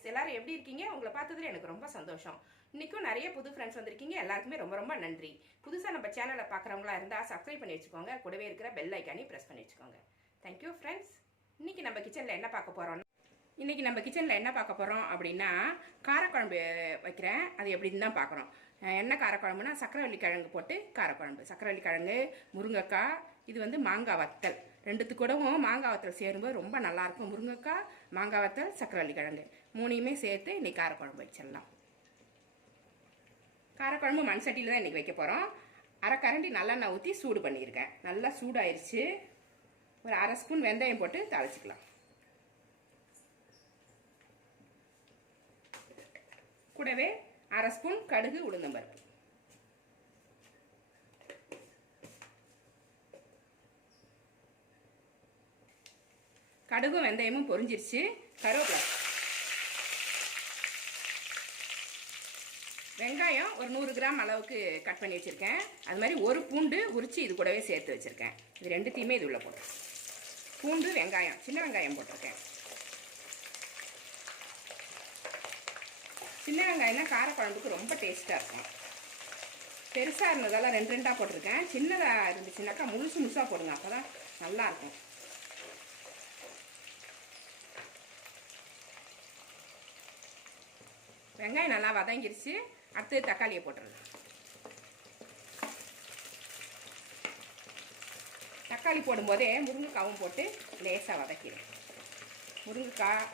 Friends, எல்லாரும் எப்படி இருக்கீங்க? உங்களை பார்த்ததுல எனக்கு ரொம்ப சந்தோஷம். இன்னைக்கும் நிறைய புது ஃப்ரெண்ட்ஸ் வந்திருக்கீங்க. எல்லாருக்குமே ரொம்ப ரொம்ப நன்றி. புதுசாக நம்ம சேனலை பார்க்குறவங்களா இருந்தால் சப்ஸ்கிரைப் பண்ணி வச்சுக்கோங்க. கூடவே இருக்கிற பெல் ஐக்கானி ப்ரெஸ் பண்ணி வச்சுக்கோங்க. Thank you friends. இன்னைக்கு நம்ம கிச்சனில் என்ன பார்க்க போகிறோம் அப்படின்னா காரக்குழம்பு வைக்கிறேன். அது எப்படின்னு தான் பார்க்குறோம். என்ன காரக்குழம்புனா சக்கரவள்ளி கிழங்கு போட்டு காரக்குழம்பு. சக்கரவள்ளி கிழங்கு, முருங்கைக்காய், இது வந்து மாங்காய் வத்தல். ரெண்டுத்துக்கூடவும் மாங்காய் வத்தல் சேரும்போது ரொம்ப நல்லாயிருக்கும். முருங்கைக்காய், மாங்காய் வத்தல், சக்கரவள்ளி கிழங்கு மூணையுமே சேர்த்து இன்னைக்கு காரக்குழம்பு வச்சிடலாம். காரக்குழம்பு மண் சட்டியில் தான் இன்றைக்கி வைக்க போகிறோம். அரை கரண்டி நல்லெண்ணெய் ஊற்றி சூடு பண்ணியிருக்கேன். நல்லா சூடாயிருச்சு. ஒரு அரை ஸ்பூன் வெந்தயம் போட்டு தாளிச்சிக்கலாம். கூடவே அரை ஸ்பூன் கடுகு, உளுந்தம்பருப்பு. கடுகும் வெந்தயமும் பொரிஞ்சிருச்சு. கருவேப்பிலை, வெங்காயம் ஒரு 100 கிராம் அளவுக்கு கட் பண்ணி வச்சுருக்கேன். அது மாதிரி ஒரு பூண்டு உரிச்சு இது கூடவே சேர்த்து வச்சுருக்கேன். இது ரெண்டுத்தையுமே இது உள்ள போட்டு, பூண்டு, வெங்காயம், சின்ன வெங்காயம் போட்டிருக்கேன். சின்ன வெங்காயம்னா காரக்குழம்புக்கு ரொம்ப டேஸ்ட்டாக இருக்கும். பெருசாக இருந்ததெல்லாம் 2 போட்டிருக்கேன். சின்னதாக இருந்துச்சுனாக்கா முழுசாக போடுங்க, அப்போ தான் நல்லாயிருக்கும். வெங்காயம் நல்லா வதங்கிருச்சு. அடுத்தது தக்காளியை போட்டுருங்க. தக்காளி போடும்போதே முருங்கைக்காவும் போட்டு லேசாக வதக்கிடும். முருங்கைக்காய்,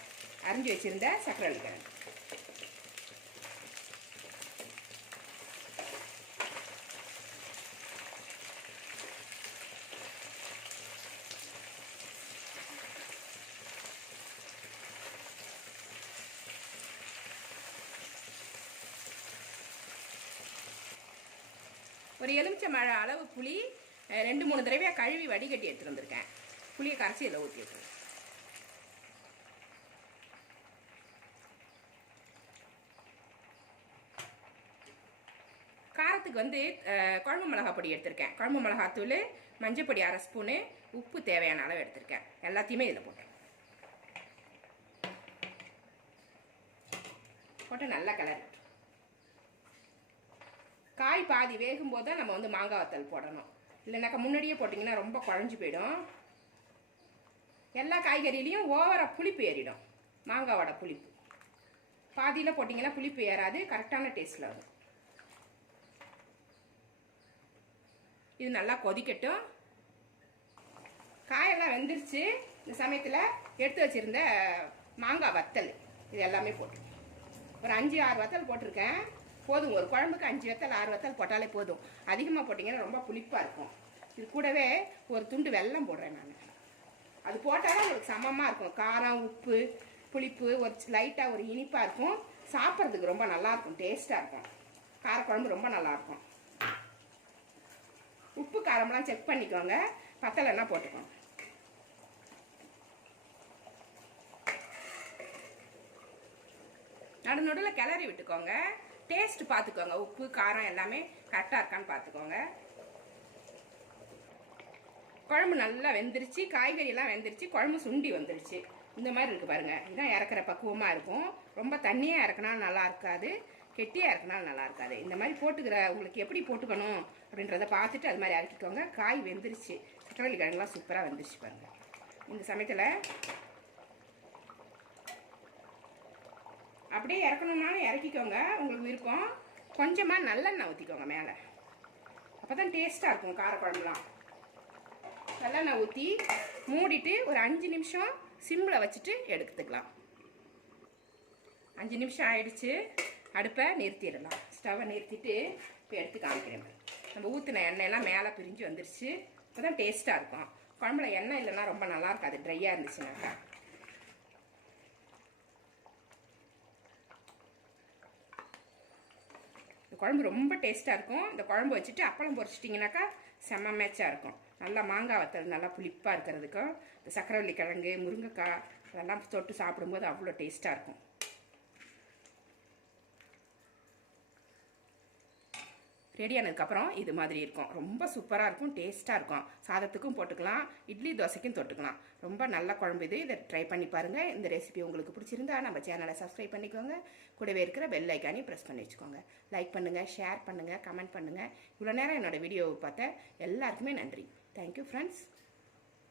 அரிஞ்சு வச்சுருந்த சக்கரவள்ளி கிழங்கு, ஒரு எலுமிச்சை மழை அளவு புளி 2-3 தடவையாக கழுவி வடிகட்டி எடுத்துகிட்டு வந்திருக்கேன். புளியை கரைச்சி இதில் ஊற்றி வைக்கணும். காரத்துக்கு வந்து குழம்பு மிளகா பொடி எடுத்திருக்கேன். குழம்பு மிளகாத்தூள், மஞ்சள் பொடி அரை ஸ்பூனு, உப்பு தேவையான அளவு எடுத்திருக்கேன். எல்லாத்தையுமே இதில் போட்டு நல்லா கலரி. காய் பாதி வேகும் போது தான் நம்ம வந்து மாங்காய் வத்தல் போடணும். இல்லைனாக்கா முன்னாடியே போட்டிங்கன்னா ரொம்ப குழஞ்சி போயிடும். எல்லா காய்கறிலையும் ஓவராக புளிப்பு ஏறிடும். மாங்காவோட புளிப்பு பாதியில் போட்டிங்கன்னா புளிப்பு ஏறாது, கரெக்டான டேஸ்ட்டில் வரும். இது நல்லா கொதிக்கட்டும். காயெல்லாம் வெந்துருச்சு. இந்த சமயத்தில் எடுத்து வச்சுருந்த மாங்காய் வத்தல் இது எல்லாமே போட்டு ஒரு 5-6 வத்தல் போட்டிருக்கேன். போதும், ஒரு குழம்புக்கு 5 வத்தல் 6 வத்தல் போட்டாலே போதும். அதிகமாக போட்டிங்கன்னா ரொம்ப புளிப்பாக இருக்கும். இது கூடவே ஒரு துண்டு வெல்லம் போடுறேன் நான். அது போட்டாலும் உங்களுக்கு சமமாக இருக்கும். காரம், உப்பு, புளிப்பு, ஒரு லைட்டாக ஒரு இனிப்பாக இருக்கும். சாப்பிட்றதுக்கு ரொம்ப நல்லாயிருக்கும், டேஸ்ட்டாக இருக்கும். காரக்குழம்பு ரொம்ப நல்லாயிருக்கும். உப்பு காரம்லாம் செக் பண்ணிக்கோங்க, பத்தலைன்னா போட்டுக்கோங்க. நடுநடுவில் கிளறி விட்டுக்கோங்க. டேஸ்ட் பார்த்துக்கோங்க, உப்பு காரம் எல்லாமே கரெக்டாக இருக்கான்னு பார்த்துக்கோங்க. குழம்பு நல்லா வெந்துருச்சு, காய்கறியெல்லாம் வெந்துருச்சு, குழம்பு சுண்டி வந்துருச்சு. இந்த மாதிரி இருக்குது பாருங்கள். இதுதான் இறக்குற பக்குவமாக இருக்கும். ரொம்ப தண்ணியாக இறக்குனாலும் நல்லா இருக்காது, கெட்டியாக இறக்குனாலும் நல்லா இருக்காது. இந்த மாதிரி போட்டுக்கிற உங்களுக்கு எப்படி போட்டுக்கணும் அப்படின்றத பார்த்துட்டு அது மாதிரி இறக்கிக்கோங்க. காய் வெந்துருச்சு, சக்கரவள்ளி கிழங்குலாம் சூப்பராக வெந்துருச்சு பாருங்கள். இந்த சமயத்தில் அப்படியே இறக்கணும்னாலும் இறக்கிக்கோங்க, உங்களுக்கு விருப்பம். கொஞ்சமாக நல்லெண்ணெய் ஊற்றிக்கோங்க மேலே, அப்போ தான் டேஸ்ட்டாக இருக்கும் காரக்குழம்புலாம். நல்லெண்ணெய் ஊற்றி மூடிட்டு ஒரு 5 நிமிஷம் சிம்மில் வச்சுட்டு எடுத்துக்கலாம். 5 நிமிஷம் ஆயிடுச்சு. அடுப்பை நிறுத்திடலாம். ஸ்டவ்வை நிறுத்திட்டு இப்போ எடுத்து காமிக்கிறேன். நம்ம ஊற்றின எண்ணெயெல்லாம் மேலே பிரிஞ்சு வந்துருச்சு. இப்போ தான் டேஸ்ட்டாக இருக்கும். குழம்புல எண்ணெய் இல்லைன்னா ரொம்ப நல்லா இருக்காது, ட்ரையாக இருந்துச்சுனாக்கா. இந்த குழம்பு ரொம்ப டேஸ்ட்டாக இருக்கும். இந்த குழம்பு வச்சுட்டு அப்பளம் பொரிச்சிட்டிங்கனாக்கா செம்ம மேட்சாக இருக்கும். நல்லா மாங்காய் வத்தல் நல்லா புளிப்பாக இருக்கிறதுக்கும் இந்த சக்கரவள்ளி கிழங்கு, முருங்கைக்காய் அதெல்லாம் தொட்டு சாப்பிடும்போது அவ்வளோ டேஸ்ட்டாக இருக்கும். ரெடி ஆனதுக்கப்புறம் இது மாதிரி இருக்கும். ரொம்ப சூப்பராக இருக்கும், டேஸ்ட்டாக இருக்கும். சாதத்துக்கும் போட்டுக்கலாம், இட்லி தோசைக்கும் தொட்டுக்கலாம். ரொம்ப நல்ல குழம்பு இது. இதை ட்ரை பண்ணி பாருங்கள். இந்த ரெசிபி உங்களுக்கு பிடிச்சிருந்தா நம்ம சேனலை சப்ஸ்கிரைப் பண்ணிக்கோங்க. கூடவே இருக்கிற பெல் ஐக்கானையும் ப்ரெஸ் பண்ணி வச்சுக்கோங்க. லைக் பண்ணுங்கள், ஷேர் பண்ணுங்கள், கமெண்ட் பண்ணுங்கள். இவ்வளோ நேரம் என்னோடய வீடியோவை பார்த்த எல்லாருக்குமே நன்றி. Thank you friends.